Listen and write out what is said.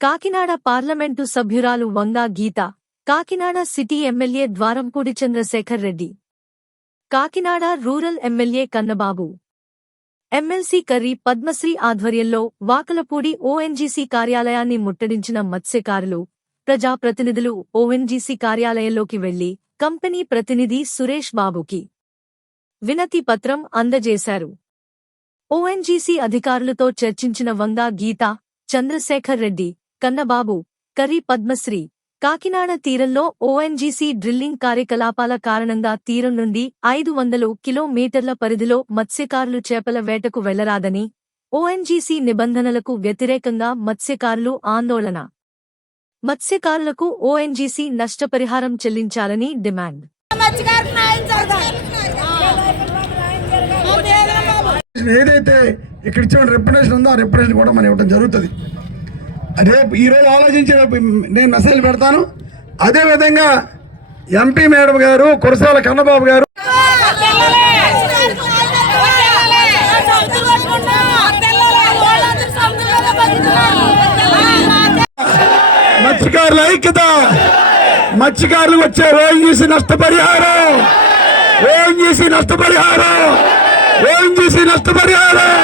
Kakinada parliament సభ్యురాలు Vanga Geetha, Kakinada city MLA Dwarampudi Chandrasekhar Reddy, Kakinada rural MLA Kannababu, MLC Karri Padmasri ఆధ్వర్యంలో Vakalapudi ONGC కార్యాలయాన్ని ముట్టడించిన మత్స్యకారులు, ప్రజాప్రతినిధులు ఓఎన్జీసీ కార్యాలయంలోకి వెళ్లి కంపెనీ ప్రతినిధి సురేష్ బాబుకి వినతి పత్రం అందజేశారు. ఓఎన్జీసీ అధికారులతో చర్చించిన వంగా గీత, చంద్రశేఖర్ రెడ్డి, కన్నబాబు, కర్రీ పద్మశ్రీ, కాకినాడ తీరంలో ఓఎన్జీసీ డ్రిల్లింగ్ కార్యకలాపాల కారణంగా తీరం నుండి 500 కిలోమీటర్ల పరిధిలో మత్స్యకారులు చేపల వేటకు వెళ్లరాదని, ఓఎన్జీసీ నిబంధనలకు వ్యతిరేకంగా మత్స్యకారులు ఆందోళన. మత్స్యకారులకు ఓఎన్జీసీ నష్టపరిహారం చెల్లించాలని డిమాండ్. ఏదైతే ఇక్కడ ఇచ్చిన రిప్రజెంటేషన్ ఉందో ఆ రిప్రజెంటేషన్ కూడా మనం ఇవ్వడం జరుగుతుంది. రేపు ఈరోజు ఆలోచించి రేపు నేను మెసేజ్ పెడతాను. అదేవిధంగా ఎంపీ మేడం గారు, కురసాల కన్నబాబు గారు, మత్స్యకారుల ఐక్యత, మత్స్యకారులు వచ్చే ఓఎన్జీసీ నష్టపరిహారం, ఓఎన్జీసీ నష్టపరిహారం, ఓఎన్జీసీ నష్టపరిహారం.